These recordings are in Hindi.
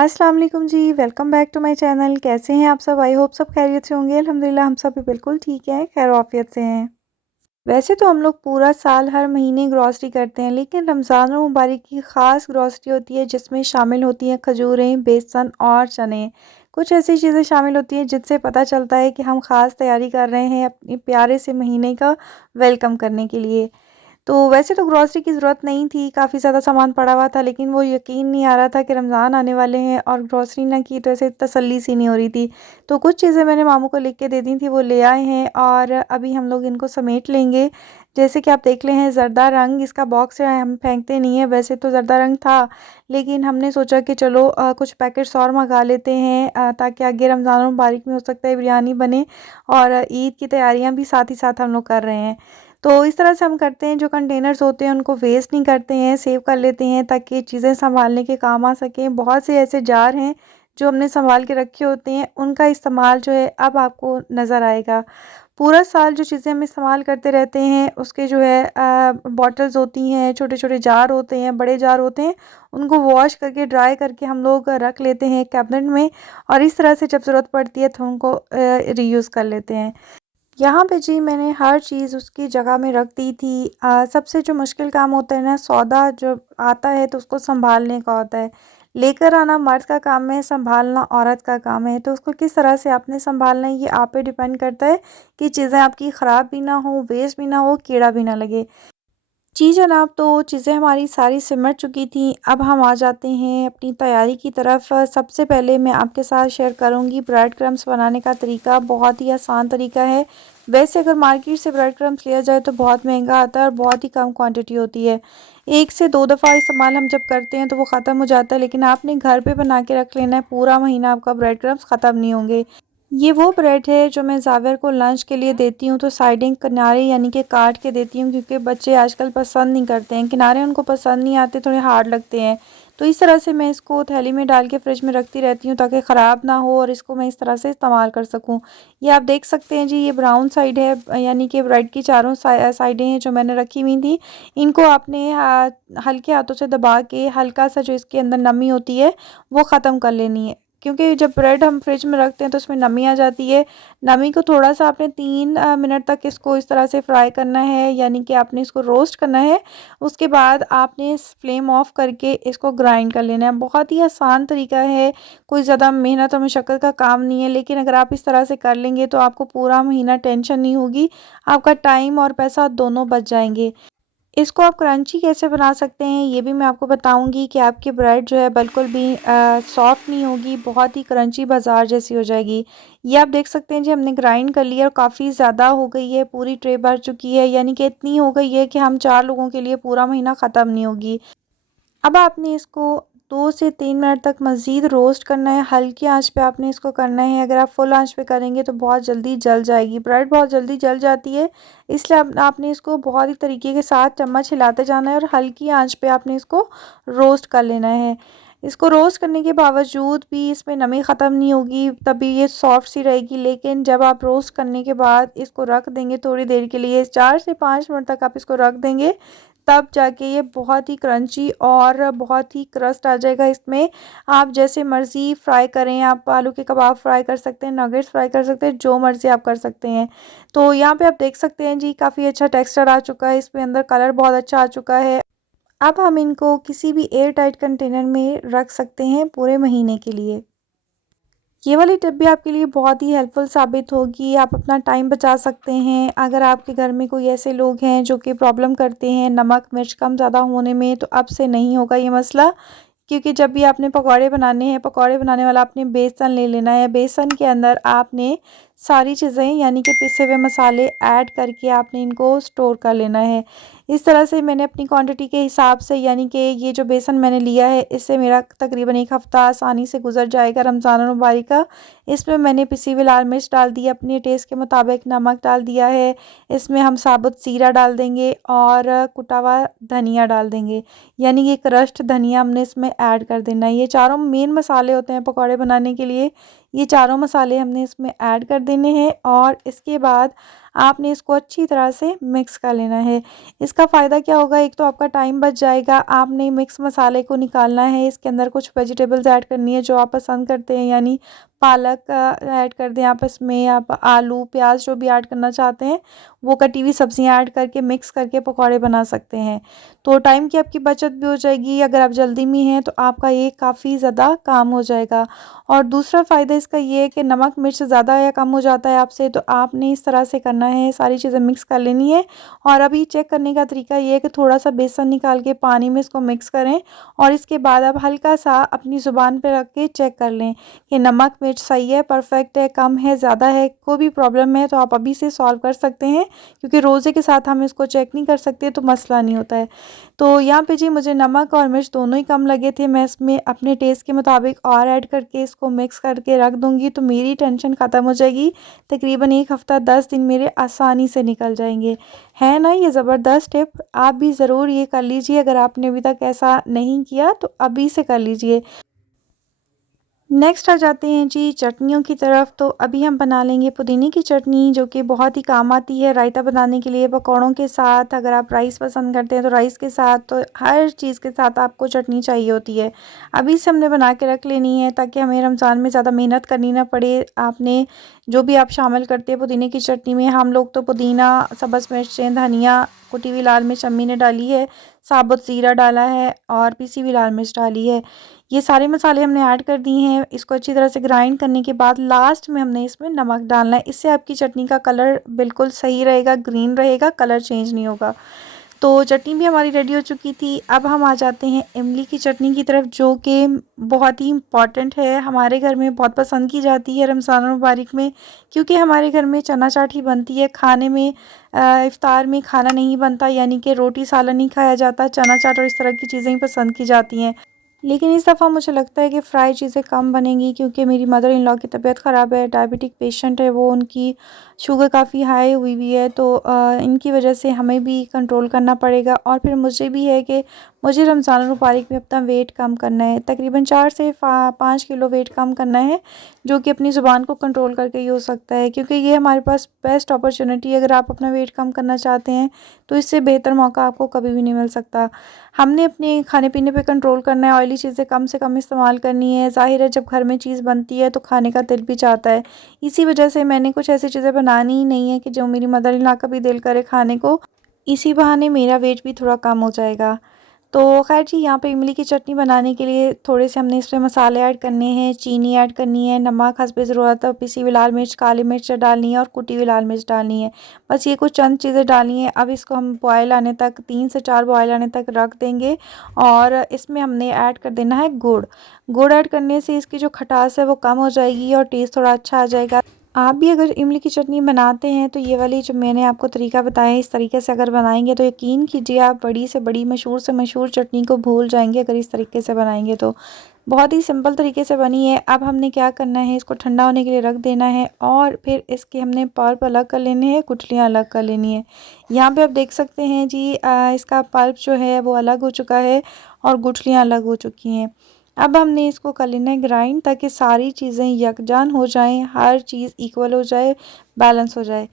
अस्सलाम वालेकुम जी, welcome back to my channel. कैसे हैं आप सब? आई होप सब खैरियत से होंगे। अल्हम्दुलिल्लाह हम सब भी बिल्कुल ठीक हैं, खैर आफियत से हैं। वैसे तो हम लोग पूरा साल हर महीने ग्रॉसरी करते हैं, लेकिन रमज़ान और मुबारक की ख़ास ग्रॉसरी होती है जिसमें शामिल होती हैं खजूरें, बेसन और चने। कुछ ऐसी चीज़ें शामिल होती हैं जिससे पता चलता है कि हम ख़ास तैयारी कर रहे हैं अपने प्यारे से महीने का वेलकम करने के लिए। तो वैसे तो ग्रॉसरी की ज़रूरत नहीं थी, काफ़ी ज़्यादा सामान पड़ा हुआ था, लेकिन वो यकीन नहीं आ रहा था कि रमज़ान आने वाले हैं और ग्रॉसरी ना की तो ऐसे तसल्ली सी नहीं हो रही थी। तो कुछ चीज़ें मैंने मामू को लिख के दे दी थी, वो ले आए हैं और अभी हम लोग इनको समेट लेंगे। जैसे कि आप देख रहे हैं ज़र्दा रंग इसका बॉक्स है, हम फेंकते नहीं हैं, वैसे तो ज़र्दा रंग था, लेकिन हमने सोचा कि चलो कुछ पैकेट्स और मँगा लेते हैं ताकि आगे रमज़ान मुबारक में हो सकता है बिरयानी बने और ईद की तैयारियाँ भी साथ ही साथ हम लोग कर रहे हैं। तो इस तरह से हम करते हैं, जो कंटेनर्स होते हैं उनको वेस्ट नहीं करते हैं, सेव कर लेते हैं ताकि चीज़ें सँभालने के काम आ सकें। बहुत से ऐसे जार हैं जो हमने सँभाल के रखे होते हैं, उनका इस्तेमाल जो है अब आपको नज़र आएगा। पूरा साल जो चीज़ें हम इस्तेमाल करते रहते हैं उसके जो है बॉटल्स होती हैं, छोटे-छोटे जार होते हैं, बड़े जार होते हैं, उनको वॉश करके ड्राई करके हम लोग रख लेते हैं कैबिनेट में और इस तरह से जब ज़रूरत पड़ती है तो उनको रीयूज़ कर लेते हैं। यहाँ पे जी मैंने हर चीज़ उसकी जगह में रख दी थी। सबसे जो मुश्किल काम होता है ना, सौदा जब आता है तो उसको सँभालने का होता है। लेकर आना मर्द का काम है, सँभालना औरत का काम है। तो उसको किस तरह से आपने सँभालना है ये आप पे डिपेंड करता है कि चीज़ें आपकी ख़राब भी ना हो, वेस्ट भी ना हो, कीड़ा भी ना लगे। जी जनाब, तो चीज़ें हमारी सारी सिमट चुकी थी। अब हम आ जाते हैं अपनी तैयारी की तरफ। सबसे पहले मैं आपके साथ शेयर करूँगी ब्रेड क्रम्स बनाने का तरीका। बहुत ही आसान तरीका है। वैसे अगर मार्केट से ब्रेड क्रम्स लिया जाए तो बहुत महंगा आता है और बहुत ही कम क्वांटिटी होती है। 1 से 2 दफ़ा इस्तेमाल हम जब करते हैं तो वो ख़त्म हो जाता है, लेकिन आपने घर पे बना के रख लेना है, पूरा महीना आपका ब्रेड क्रम्स ख़त्म नहीं होंगे। ये वो ब्रेड है जो मैं ज़ाविर को लंच के लिए देती हूँ, तो साइडिंग किनारे यानी कि काट के देती हूँ, क्योंकि बच्चे आजकल पसंद नहीं करते हैं, किनारे उनको पसंद नहीं आते, थोड़े हार्ड लगते हैं। तो इस तरह से मैं इसको थैली में डाल के फ्रिज में रखती रहती हूँ ताकि ख़राब ना हो और इसको मैं इस तरह से इस्तेमाल कर सकूँ। ये आप देख सकते हैं जी, ये ब्राउन साइड है यानी कि ब्रेड की चारों साइडें हैं जो मैंने रखी हुई थी। इनको आपने हल्के हाथों से दबा के हल्का सा जो इसके अंदर नमी होती है वो ख़त्म कर लेनी है, क्योंकि जब ब्रेड हम फ्रिज में रखते हैं तो उसमें नमी आ जाती है। नमी को थोड़ा-सा आपने 3 मिनट तक इसको इस तरह से फ्राई करना है, यानी कि आपने इसको रोस्ट करना है। उसके बाद आपने इस फ्लेम ऑफ करके इसको ग्राइंड कर लेना है। बहुत ही आसान तरीका है, कोई ज़्यादा मेहनत और मशक्कत का काम नहीं है, लेकिन अगर आप इस तरह से कर लेंगे तो आपको पूरा महीना टेंशन नहीं होगी, आपका टाइम और पैसा दोनों बच जाएँगे। इसको आप क्रंची कैसे बना सकते हैं ये भी मैं आपको बताऊंगी कि आपकी ब्रेड जो है बिल्कुल भी सॉफ्ट नहीं होगी, बहुत ही क्रंची बाज़ार जैसी हो जाएगी। ये आप देख सकते हैं जी, हमने ग्राइंड कर लिया और काफ़ी ज़्यादा हो गई है, पूरी ट्रे भर चुकी है, यानी कि इतनी हो गई है कि हम 4 लोगों के लिए पूरा महीना ख़त्म नहीं होगी। अब आपने इसको 2 से 3 मिनट तक मज़ीद रोस्ट करना है, हल्की आंच पे आपने इसको करना है। अगर आप फुल आंच पे करेंगे तो बहुत जल्दी जल जाएगी, ब्रेड बहुत जल्दी जल जाती है, इसलिए आपने इसको बहुत ही तरीके के साथ चम्मच हिलाते जाना है और हल्की आंच पे आपने इसको रोस्ट कर लेना है। इसको रोस्ट करने के बावजूद भी इसमें नमी ख़त्म नहीं होगी, तभी ये सॉफ्ट सी रहेगी, लेकिन जब आप रोस्ट करने के बाद इसको रख देंगे थोड़ी देर के लिए, 4 से 5 मिनट तक आप इसको रख देंगे, तब जाके ये बहुत ही क्रंची और बहुत ही क्रस्ट आ जाएगा इसमें। आप जैसे मर्ज़ी फ्राई करें, आप आलू के कबाब फ्राई कर सकते हैं, नगेट्स फ्राई कर सकते हैं, जो मर्ज़ी आप कर सकते हैं। तो यहाँ पे आप देख सकते हैं जी, काफ़ी अच्छा टेक्सचर आ चुका है, इसमें अंदर कलर बहुत अच्छा आ चुका है। अब हम इनको किसी भी एयर टाइट कंटेनर में रख सकते हैं पूरे महीने के लिए। ये वाली टिप भी आपके लिए बहुत ही हेल्पफुल साबित होगी, आप अपना टाइम बचा सकते हैं। अगर आपके घर में कोई ऐसे लोग हैं जो कि प्रॉब्लम करते हैं नमक मिर्च कम ज़्यादा होने में, तो अब से नहीं होगा ये मसला, क्योंकि जब भी आपने पकौड़े बनाने हैं, पकौड़े बनाने वाला आपने बेसन ले लेना है। बेसन के अंदर आपने सारी चीज़ें यानी कि पिसे हुए मसाले ऐड करके आपने इनको स्टोर कर लेना है। इस तरह से मैंने अपनी क्वांटिटी के हिसाब से, यानी कि ये जो बेसन मैंने लिया है इससे मेरा तकरीबन 1 हफ़्ता आसानी से गुजर जाएगा रमज़ान मुबारक का। इसमें मैंने पिसी हुई लाल मिर्च डाल दी, अपने टेस्ट के मुताबिक नमक डाल दिया है। इसमें हम साबुत ज़ीरा डाल देंगे और कुटा हुआ धनिया डाल देंगे, यानी ये क्रश्ड धनिया हमने इसमें ऐड कर देना है। ये चारों मेन मसाले होते हैं पकौड़े बनाने के लिए, ये चारों मसाले हमने इसमें ऐड कर देने हैं और इसके बाद आपने इसको अच्छी तरह से मिक्स कर लेना है। इसका फ़ायदा क्या होगा, एक तो आपका टाइम बच जाएगा। आपने मिक्स मसाले को निकालना है, इसके अंदर कुछ वेजिटेबल्स ऐड करनी है जो आप पसंद करते हैं, यानी पालक ऐड कर दें आप इसमें, आप आलू प्याज जो भी ऐड करना चाहते हैं वो कटी हुई सब्जियां ऐड करके मिक्स करके पकौड़े बना सकते हैं। तो टाइम की आपकी बचत भी हो जाएगी। अगर आप जल्दी में हैं तो आपका ये काफ़ी ज़्यादा काम हो जाएगा। और दूसरा फ़ायदा इसका ये है कि नमक मिर्च ज़्यादा या कम हो जाता है आपसे, तो आपने इस तरह से करना है, सारी चीज़ें मिक्स कर लेनी है। और अभी चेक करने का तरीका ये है कि थोड़ा सा बेसन निकाल के पानी में इसको मिक्स करें और इसके बाद आप हल्का सा अपनी ज़ुबान पे रख के चेक कर लें कि नमक मिर्च सही है, परफेक्ट है, कम है, ज़्यादा है। कोई भी प्रॉब्लम है तो आप अभी से सॉल्व कर सकते हैं, क्योंकि रोज़े के साथ हम इसको चेक नहीं कर सकते तो मसला नहीं होता है। तो यहाँ पे जी मुझे नमक और मिर्च दोनों ही कम लगे थे। मैं इसमें अपने टेस्ट के मुताबिक और ऐड करके इसको मिक्स करके रख दूँगी तो मेरी टेंशन ख़त्म हो जाएगी। तकरीबन 1 हफ़्ता 10 दिन मेरे आसानी से निकल जाएंगे। है ना ये ज़बरदस्त टिप? आप भी ज़रूर ये कर लीजिए। अगर आपने अभी तक ऐसा नहीं किया तो अभी से कर लीजिए। नेक्स्ट आ जाते हैं जी चटनियों की तरफ। तो अभी हम बना लेंगे पुदीने की चटनी, जो कि बहुत ही काम आती है रायता बनाने के लिए, पकौड़ों के साथ। अगर आप राइस पसंद करते हैं तो राइस के साथ, तो हर चीज़ के साथ आपको चटनी चाहिए होती है। अभी से हमने बना के रख लेनी है ताकि हमें रमज़ान में ज़्यादा मेहनत करनी ना पड़े। आपने जो भी आप शामिल करते हैं पुदीने की चटनी में, हम लोग तो पुदीना, सब्ज़ मिर्चें, धनिया, कुटी हुई लाल मिर्च अम्मी ने डाली है, साबुत ज़ीरा डाला है और पिसी हुई लाल मिर्च डाली है। ये सारे मसाले हमने ऐड कर दिए हैं। इसको अच्छी तरह से ग्राइंड करने के बाद लास्ट में हमने इसमें नमक डालना है। इससे आपकी चटनी का कलर बिल्कुल सही रहेगा, ग्रीन रहेगा, कलर चेंज नहीं होगा। तो चटनी भी हमारी रेडी हो चुकी थी। अब हम आ जाते हैं इमली की चटनी की तरफ, जो कि बहुत ही इम्पॉर्टेंट है। हमारे घर में बहुत पसंद की जाती है रमज़ान मुबारक में, क्योंकि हमारे घर में चना चाट ही बनती है। खाने में इफ्तार में खाना नहीं बनता, यानी कि रोटी सालन नहीं खाया जाता, चना चाट और इस तरह की चीज़ें ही पसंद की जाती हैं। लेकिन इस दफ़ा मुझे लगता है कि फ्राई चीज़ें कम बनेंगी, क्योंकि मेरी मदर इन लॉ की तबीयत ख़राब है, डायबिटिक पेशेंट है वो, उनकी शुगर काफ़ी हाई हुई हुई है। तो इनकी वजह से हमें भी कंट्रोल करना पड़ेगा। और फिर मुझे भी है कि मुझे रमज़ान मुबारक में अपना वेट कम करना है, तकरीबन 4 से 5 किलो वेट कम करना है, जो कि अपनी ज़ुबान को कंट्रोल करके ही हो सकता है। क्योंकि ये हमारे पास बेस्ट अपॉर्चुनिटी है। अगर आप अपना वेट कम करना चाहते हैं तो इससे बेहतर मौका आपको कभी भी नहीं मिल सकता। हमने अपने खाने पीने पे कंट्रोल करना है, ऑयली चीज़ें कम से कम इस्तेमाल करनी है। ज़ाहिर है जब घर में चीज़ बनती है तो खाने का दिल भी चाहता है। इसी वजह से मैंने कुछ ऐसी चीज़ें बनानी ही नहीं है कि जो मेरी मदर इन लॉ का भी दिल करे खाने को। इसी बहाने मेरा वेट भी थोड़ा कम हो जाएगा। तो ख़ैर जी, यहाँ पे इमली की चटनी बनाने के लिए थोड़े से हमने इसमें मसाले ऐड करने हैं, चीनी ऐड करनी है, नमक हस्बे ज़रूरत, पिसी हुई लाल मिर्च, काली मिर्च डालनी है और कुटी हुई लाल मिर्च डालनी है। बस ये कुछ चंद चीज़ें डालनी है। अब इसको हम बॉयल आने तक, 3 से 4 बॉयल आने तक रख देंगे। और इसमें हमने ऐड कर देना है गुड़। गुड़ ऐड करने से इसकी जो खटास है वो कम हो जाएगी और टेस्ट थोड़ा अच्छा आ जाएगा। आप भी अगर इमली की चटनी बनाते हैं तो ये वाली जो मैंने आपको तरीका बताया है, इस तरीके से अगर बनाएंगे तो यकीन कीजिए आप बड़ी से बड़ी, मशहूर से मशहूर चटनी को भूल जाएंगे अगर इस तरीके से बनाएंगे तो। बहुत ही सिंपल तरीके से बनी है। अब हमने क्या करना है, इसको ठंडा होने के लिए रख देना है और फिर इसके हमने पल्प अलग कर लेने हैं, गुठलियाँ अलग कर लेनी है। यहाँ पे आप देख सकते हैं जी, इसका पल्प जो है वो अलग हो चुका है और गुठलियाँ अलग हो चुकी हैं। अब हमने इसको कर लेना है ग्राइंड, ताकि सारी चीज़ें यकजान हो जाएं, हर चीज़ इक्वल हो जाए, बैलेंस हो जाए।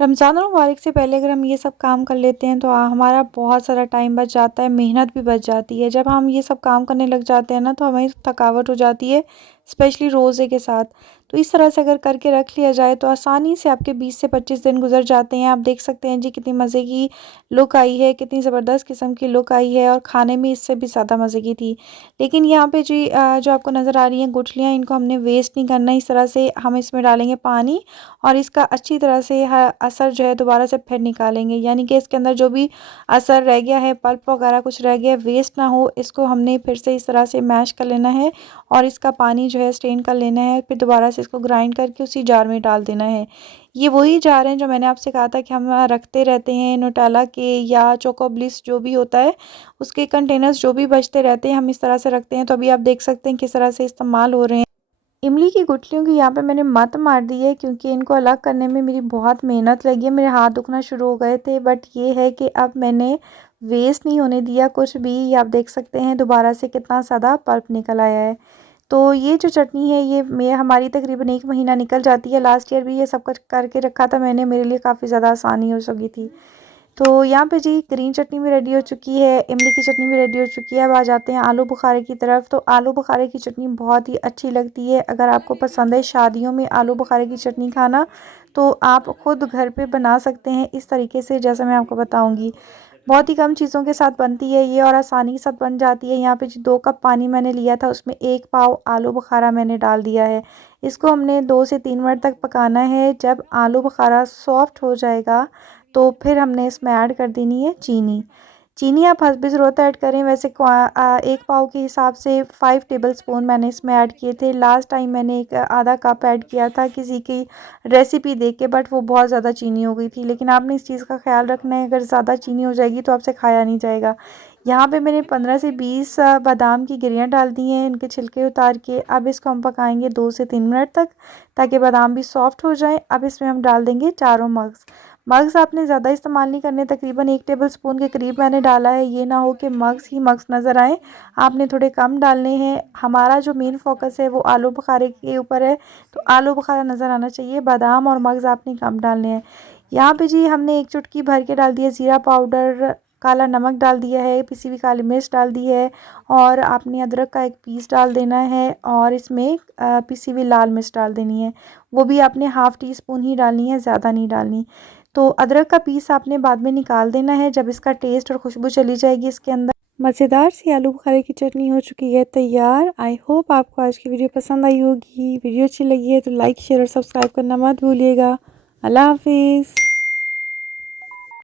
रमज़ान और मुबारक से पहले अगर हम ये सब काम कर लेते हैं तो हमारा बहुत सारा टाइम बच जाता है, मेहनत भी बच जाती है। जब हम ये सब काम करने लग जाते हैं ना तो हमें थकावट हो जाती है, स्पेशली रोज़े के साथ। तो इस तरह से अगर करके रख लिया जाए तो आसानी से आपके 20 से 25 दिन गुजर जाते हैं। आप देख सकते हैं जी कितनी मज़े की लुक आई है, कितनी ज़बरदस्त किस्म की लुक आई है और खाने में इससे भी ज़्यादा मज़े की थी। लेकिन यहाँ पे जी जो आपको नज़र आ रही हैं गुठलियाँ, इनको हमने वेस्ट नहीं करना। इस तरह से हम इसमें डालेंगे पानी और इसका अच्छी तरह से असर जो है दोबारा से फिर निकालेंगे, यानी कि इसके अंदर जो भी असर रह गया है, पल्प वगैरह कुछ रह गया है, वेस्ट ना हो, इसको हमने फिर से इस तरह से मैश कर लेना है और इसका पानी जो है स्ट्रेन कर लेना है। फिर दोबारा से इसको ग्राइंड करके उसी जार में डाल देना है। ये वही जार हैं जो मैंने आपसे कहा था कि हम रखते रहते हैं न्यूटेला के या चोको ब्लिस जो भी होता है, उसके कंटेनर्स जो भी बचते रहते हैं हम इस तरह से रखते हैं। तो अभी आप देख सकते हैं किस तरह से इस्तेमाल हो रहे हैं। इमली की गुठलियों की यहाँ पे मैंने मत मार दी है, क्योंकि इनको अलग करने में मेरी बहुत मेहनत लगी है, मेरे हाथ दुखना शुरू हो गए थे। बट ये है कि अब मैंने वेस्ट नहीं होने दिया कुछ भी। ये आप देख सकते हैं दोबारा से कितना ज़्यादा पल्प निकल आया है। तो ये जो चटनी है ये हमारी तकरीबन 1 महीना निकल जाती है। लास्ट ईयर भी ये सब कुछ करके रखा था मैंने, मेरे लिए काफ़ी ज़्यादा आसानी हो सकी थी। तो यहाँ पे जी ग्रीन चटनी भी रेडी हो चुकी है, इमली की चटनी भी रेडी हो चुकी है। अब आ जाते हैं आलू बुखारे की तरफ। तो आलू बुखारे की चटनी बहुत ही अच्छी लगती है। अगर आपको पसंद है शादियों में आलू बुखारे की चटनी खाना, तो आप ख़ुद घर पे बना सकते हैं इस तरीके से, जैसे मैं आपको बताऊंगी। बहुत ही कम चीज़ों के साथ बनती है ये और आसानी के साथ बन जाती है। यहाँ पे जी 2 कप पानी मैंने लिया था, उसमें 1 पाव आलू बुखारा मैंने डाल दिया है। इसको हमने 2 से 3 मिनट तक पकाना है। जब आलू बुखारा सॉफ्ट हो जाएगा तो फिर हमने इसमें ऐड कर देनी है चीनी। चीनी आप हस्बे ज़रूरत ऐड करें। वैसे 1 पाव के हिसाब से 5 टेबलस्पून मैंने इसमें ऐड किए थे। लास्ट टाइम मैंने एक आधा कप ऐड किया था किसी की रेसिपी देख के, बट वो बहुत ज़्यादा चीनी हो गई थी। लेकिन आपने इस चीज़ का ख्याल रखना है, अगर ज़्यादा चीनी हो जाएगी तो आपसे खाया नहीं जाएगा। यहाँ पे मैंने 15 से 20 बादाम की गिरियाँ डाल दी हैं, इनके छिलके उतार के। अब इसको हम पकाएंगे 2 से 3 मिनट तक, ताकि बादाम भी सॉफ्ट हो जाए। अब इसमें हम डाल देंगे चारों मग्स। मग्स आपने ज़्यादा इस्तेमाल नहीं करने, तकरीबन 1 टेबलस्पून के करीब मैंने डाला है। ये ना हो कि मग्स ही मग्स नज़र आए, आपने थोड़े कम डालने हैं। हमारा जो मेन फोकस है वो आलू बुखारे के ऊपर है, तो आलू बुखारा नज़र आना चाहिए। बादाम और मग्स आपने कम डालने हैं। यहाँ पे जी हमने 1 चुटकी भर के डाल दिया ज़ीरा पाउडर, काला नमक डाल दिया है, पिसी हुई काली मिर्च डाल दी है, और आपने अदरक का 1 पीस डाल देना है, और इसमें पिसी हुई लाल मिर्च डाल देनी है। वो भी आपने ½ टीस्पून ही डालनी है, ज़्यादा नहीं डालनी। तो अदरक का पीस आपने बाद में निकाल देना है जब इसका टेस्ट और खुशबू चली जाएगी इसके अंदर। मज़ेदार सी आलू बुखारे की चटनी हो चुकी है तैयार। आई होप आपको आज की वीडियो पसंद आई होगी। वीडियो अच्छी लगी है तो लाइक, शेयर और सब्सक्राइब करना मत भूलिएगा। अल्लाह हाफिज़।